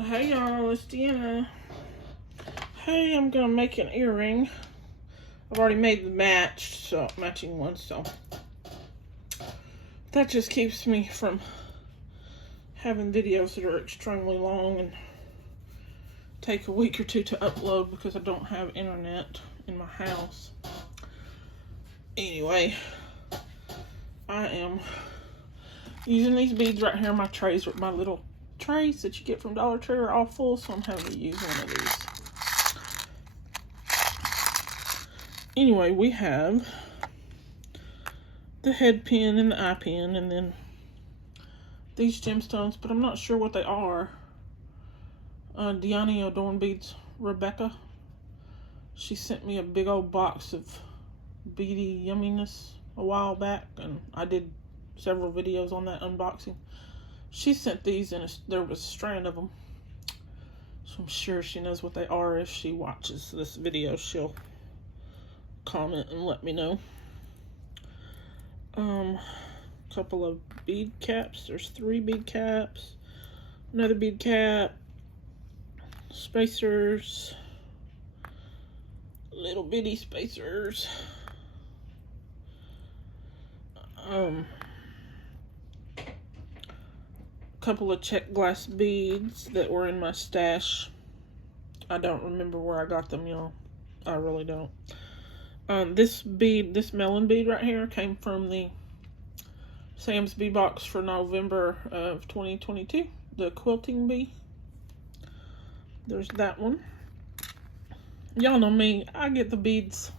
Hey y'all, it's Deanna. Hey, I'm gonna make an earring. I've already made the matching one, so that just keeps me from having videos that are extremely long and take a week or two to upload because I don't have internet in my house. Anyway, I am using these beads right here. My trays, my little trays that you get from Dollar Tree are all full, so I'm having to use one of these. Anyway, we have the head pin and the eye pin, and then these gemstones, but I'm not sure what they are. Deani Adorn Beads, Rebecca. She sent me a big old box of beady yumminess a while back, and I did several videos on that unboxing. She sent these, and there was a strand of them, so I'm sure she knows what they are. If she watches this video, she'll comment and let me know. Couple of bead caps. There's 3 bead caps, another bead cap, spacers, little bitty spacers, couple of Czech glass beads that were in my stash. I don't remember where I got them, y'all. I really don't. This melon bead right here came from the Sam's Bead box for November of 2022. The quilting bee. There's that one. Y'all know me. I get the beads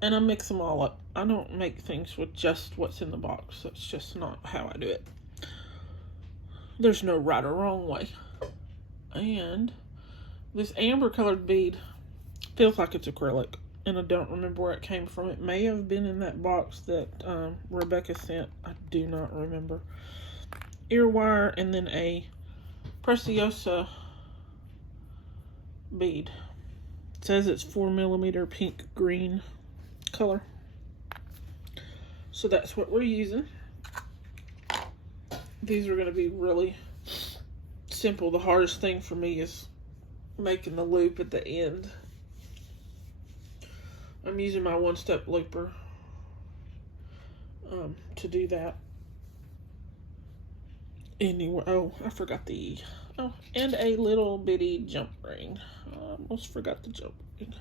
and I mix them all up. I don't make things with just what's in the box. That's just not how I do it. There's no right or wrong way. And this amber colored bead feels like it's acrylic, and I don't remember where it came from. It may have been in that box that Rebecca sent. I do not remember. Ear wire, and then a Preciosa bead. It says it's 4mm pink green color. So that's what we're using. These are going to be really simple. The hardest thing for me is making the loop at the end. I'm using my one-step looper to do that. Anyway, oh, I forgot the... Oh, and a little bitty jump ring. I almost forgot the jump ring.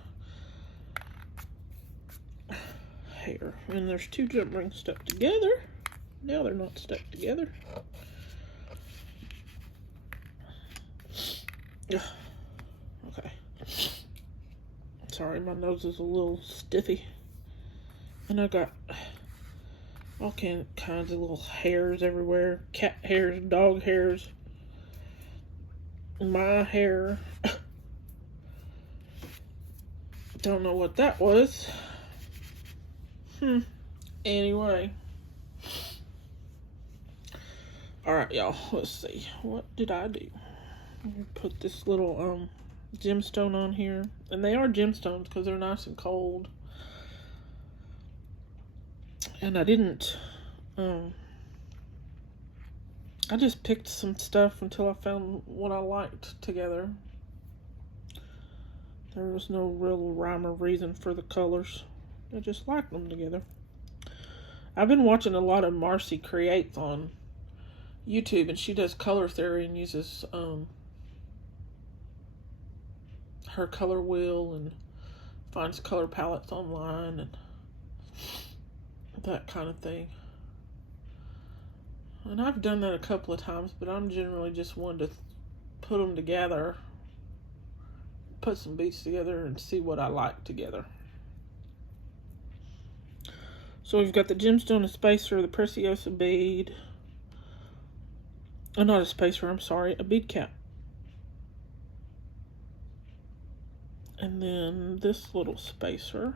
Hair. And there's 2 jump rings stuck together. Now they're not stuck together. Okay. Sorry, my nose is a little stiffy. And I got all kinds of little hairs everywhere. Cat hairs, dog hairs. My hair. Don't know what that was. Anyway. Alright, y'all. Let's see. What did I do? Put this little gemstone on here. And they are gemstones because they're nice and cold. And I didn't... I just picked some stuff until I found what I liked together. There was no real rhyme or reason for the colors. I just liked them together. I've been watching a lot of Marcy Creates on YouTube, and she does color theory and uses her color wheel and finds color palettes online and that kind of thing. And I've done that a couple of times, but I'm generally just one to put them together, put some beads together, and see what I like together. So we've got the gemstone, a spacer, the Preciosa bead. Oh, not a spacer, I'm sorry, a bead cap. And then this little spacer.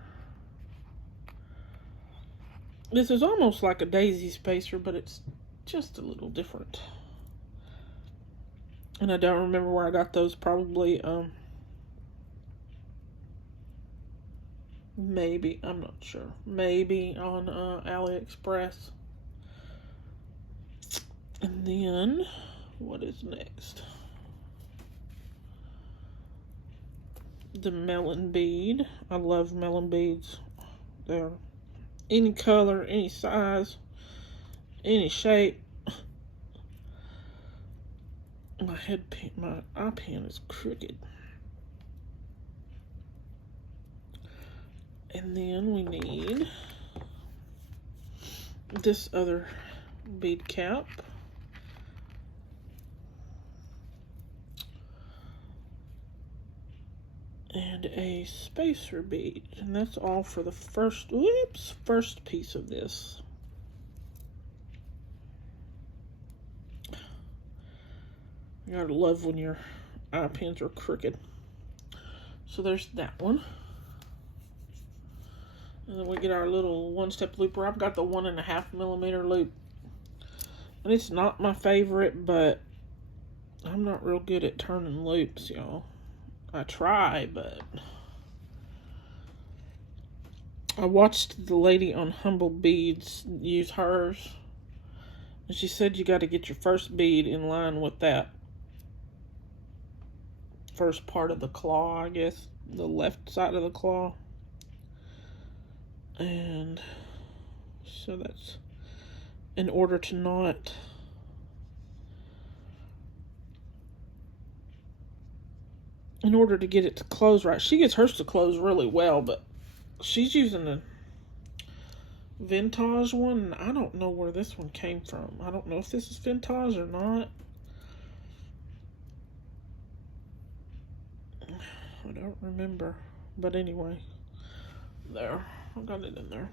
This is almost like a daisy spacer, but it's just a little different. And I don't remember where I got those. Probably, maybe, I'm not sure. Maybe on AliExpress. And then, what is next? the melon bead. I love melon beads. They're any color, any size, any shape. My eye pen is crooked. And then we need this other bead cap. And a spacer bead. And that's all for the first piece of this. You gotta love when your eye pens are crooked. So there's that one. And then we get our little one-step looper. I've got the 1.5 millimeter loop. And it's not my favorite, but I'm not real good at turning loops, y'all. I try, but I watched the lady on Humble Beads use hers. And she said you got to get your first bead in line with that first part of the claw, I guess. The left side of the claw. And so that's in order to not get it to close right. She gets hers to close really well, but she's using a vintage one, and I don't know where this one came from. I don't know if this is vintage or not. I don't remember, but anyway, there, I got it in there.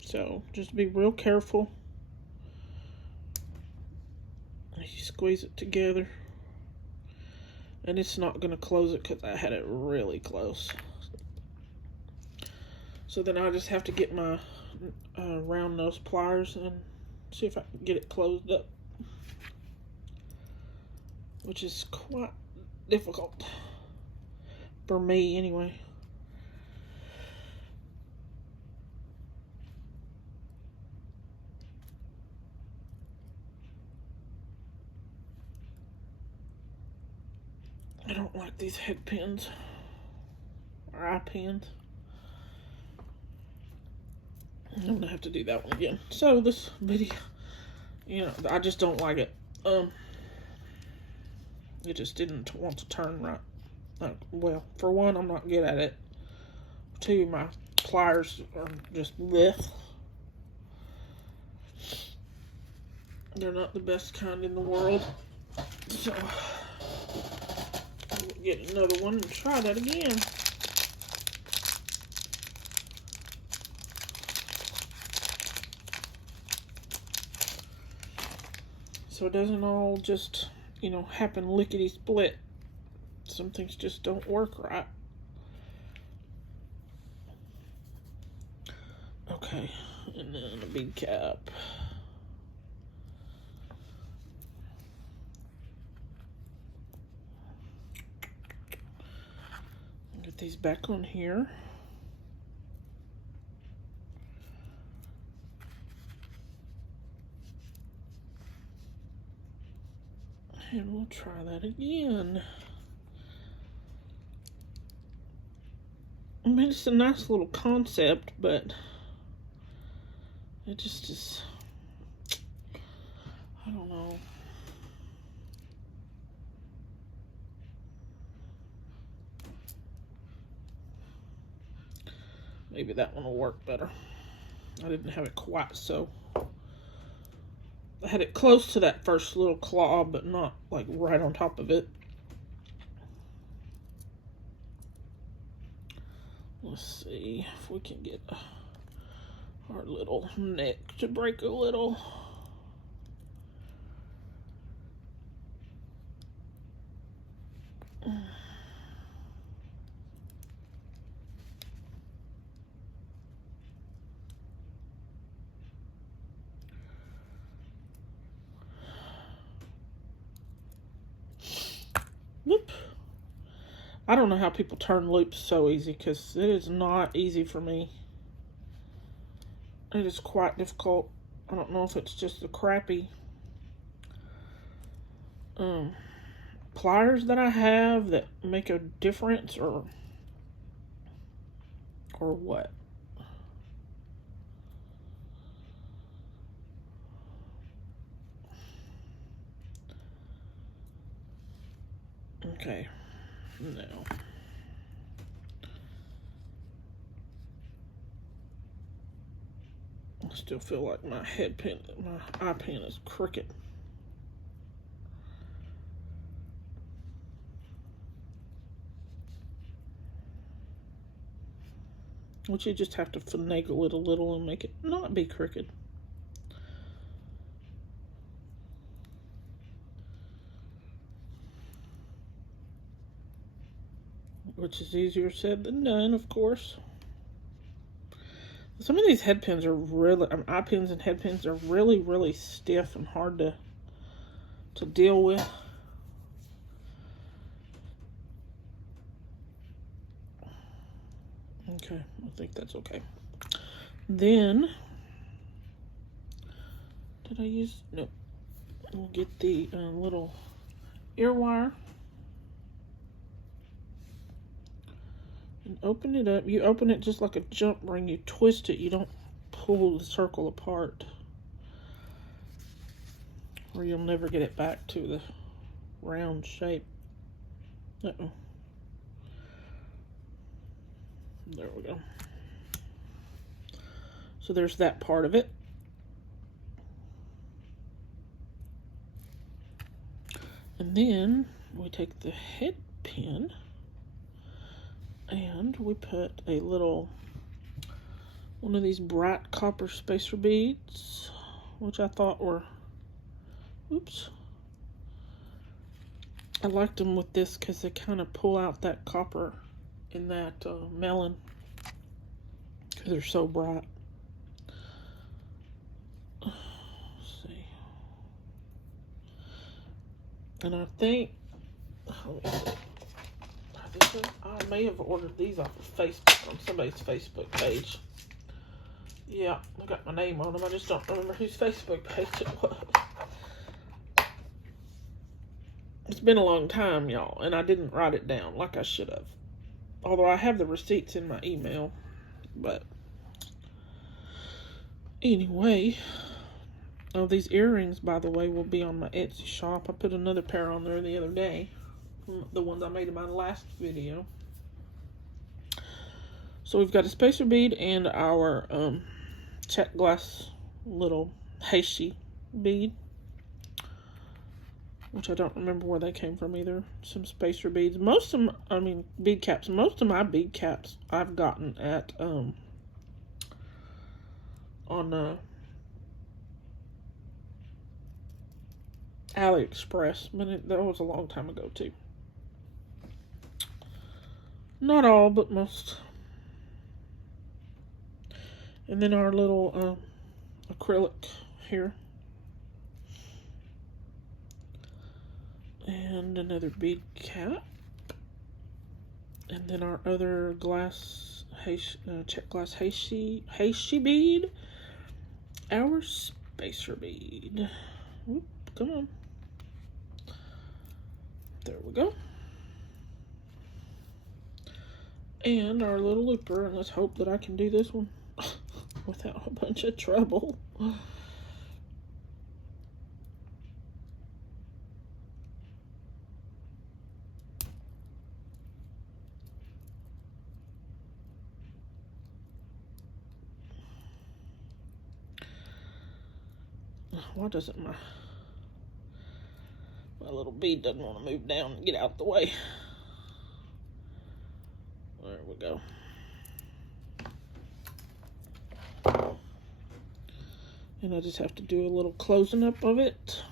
So just be real careful as you squeeze it together. And it's not going to close it because I had it really close. So then I just have to get my round nose pliers and see if I can get it closed up. Which is quite difficult. For me, anyway. I don't like these head pins or eye pins. I'm gonna have to do that one again. So this video, I just don't like it. It just didn't want to turn right. Well, for one, I'm not good at it. Two, my pliers are just blech. They're not the best kind in the world. So I'll get another one and try that again. So it doesn't all just, happen lickety-split. Some things just don't work right. Okay, and then a bead cap. Get these back on here. And we'll try that again. I mean, it's a nice little concept, but it just is, I don't know. Maybe that one will work better. I didn't have it quite so. I had it close to that first little claw, but not like right on top of it. Let's see if we can get our little neck to break a little. Whoop. I don't know how people turn loops so easy, because it is not easy for me. It is quite difficult. I don't know if it's just the crappy pliers that I have that make a difference, or or what? Okay, now. I still feel like my eye pen is crooked. Which you just have to finagle it a little and make it not be crooked. Which is easier said than done, of course. Some of these head pins are really, eye pins and head pins are really, really stiff and hard to deal with. Okay, I think that's okay. Then, did I use, nope. We'll get the little ear wire. And open it up. You open it just like a jump ring. You twist it. You don't pull the circle apart, or you'll never get it back to the round shape. Uh-oh. There we go. So there's that part of it. And then we take the head pin and we put a little, one of these bright copper spacer beads, which I thought were, oops. I liked them with this because they kind of pull out that copper in that melon because they're so bright. Let's see. And I think, let me see. I may have ordered these off of Facebook, on somebody's Facebook page. Yeah, I got my name on them. I just don't remember whose Facebook page it was. It's been a long time, y'all, and I didn't write it down like I should have. Although I have the receipts in my email, but anyway. Oh, these earrings, by the way, will be on my Etsy shop. I put another pair on there the other day. The ones I made in my last video. So we've got a spacer bead and our Czech glass little Heishi bead, which I don't remember where they came from either. Some spacer beads. Most of them, bead caps. Most of my bead caps I've gotten at on AliExpress, but that was a long time ago too. Not all, but most. And then our little acrylic here. And another bead cap. And then our other glass, Czech glass Heishi bead. Our spacer bead. Oop, come on. There we go. And our little looper, and let's hope that I can do this one without a bunch of trouble. Why doesn't my little bead doesn't want to move down and get out of the way? There we go. And I just have to do a little closing up of it.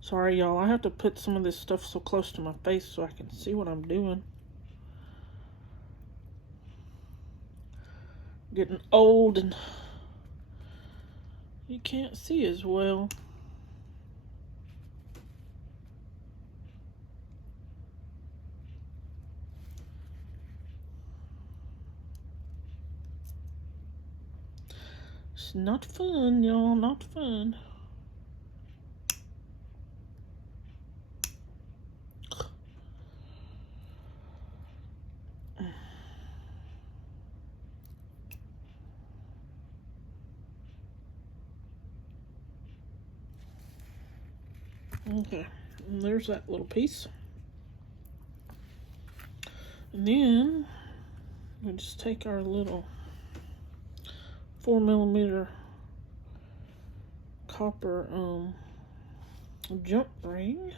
Sorry, y'all. I have to put some of this stuff so close to my face so I can see what I'm doing. Getting old and you can't see as well. It's not fun, y'all, not fun. Okay, and there's that little piece. And then we just take our little 4mm copper jump ring.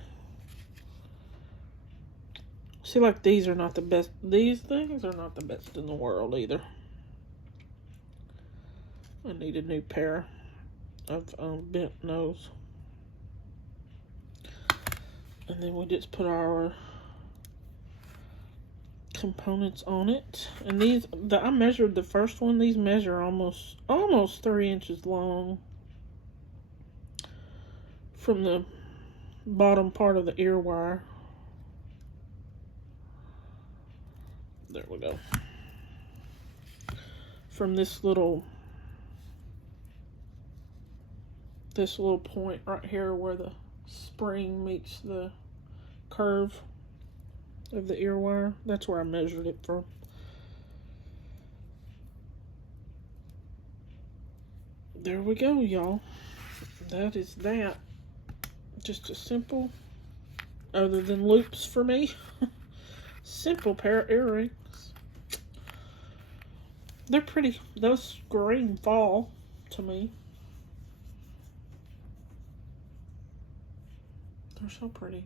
See, like, these are not the best. These things are not the best in the world either. I need a new pair of bent nose. And then we just put our components on it. And these, I measured the first one. These measure almost 3 inches long from the bottom part of the ear wire. There we go. From this little point right here where the spring meets the curve of the ear wire. That's where I measured it from. There we go, y'all. That is that. Just a simple, other than loops for me, simple pair of earrings. They're pretty. Those scream fall to me. They're so pretty.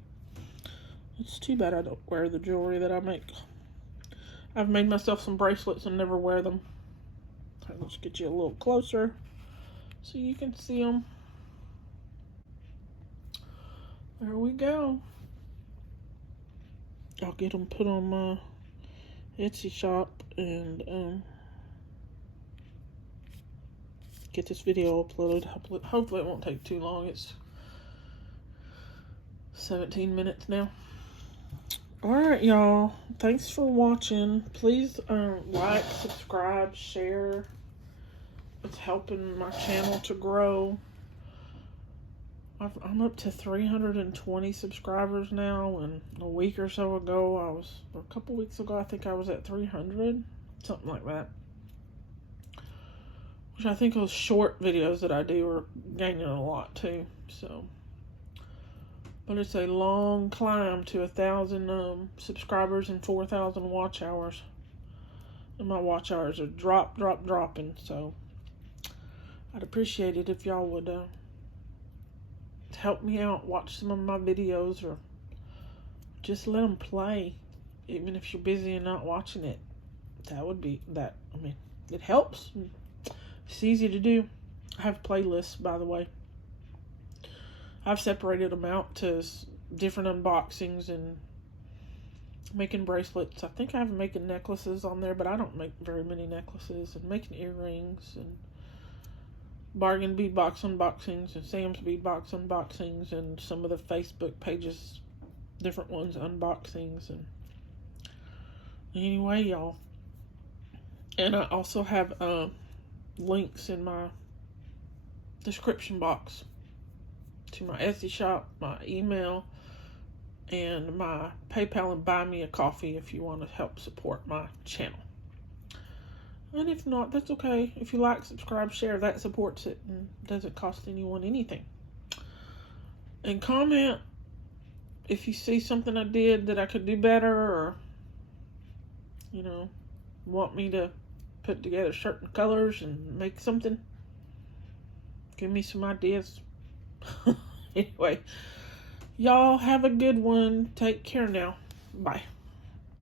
It's too bad I don't wear the jewelry that I make. I've made myself some bracelets and never wear them. Let's get you a little closer so you can see them. There we go. I'll get them put on my Etsy shop and get this video uploaded. Hopefully it won't take too long. It's 17 minutes now. Alright, y'all. Thanks for watching. Please like, subscribe, share. It's helping my channel to grow. I'm up to 320 subscribers now, and a week or so ago, or a couple weeks ago, I think I was at 300, something like that. Which I think those short videos that I do are gaining a lot too, so. But it's a long climb to 1,000 subscribers and 4,000 watch hours. And my watch hours are dropping, so I'd appreciate it if y'all would help me out, watch some of my videos, or just let them play, even if you're busy and not watching it. That would be that. I mean, it helps. It's easy to do. I have playlists, by the way. I've separated them out to different unboxings and making bracelets. I think I'm making necklaces on there, but I don't make very many necklaces, and making earrings and Bargain Bead Box unboxings and Sam's Bead Box unboxings, and some of the Facebook pages, different ones, unboxings. And anyway, y'all, and I also have links in my description box to my Etsy shop, my email, and my PayPal, and buy me a coffee if you want to help support my channel. And if not, that's okay. If you like, subscribe, share, that supports it and doesn't cost anyone anything. And comment if you see something I did that I could do better, or, you know, want me to put together certain colors and make something. Give me some ideas. Anyway, y'all have a good one. Take care now. Bye.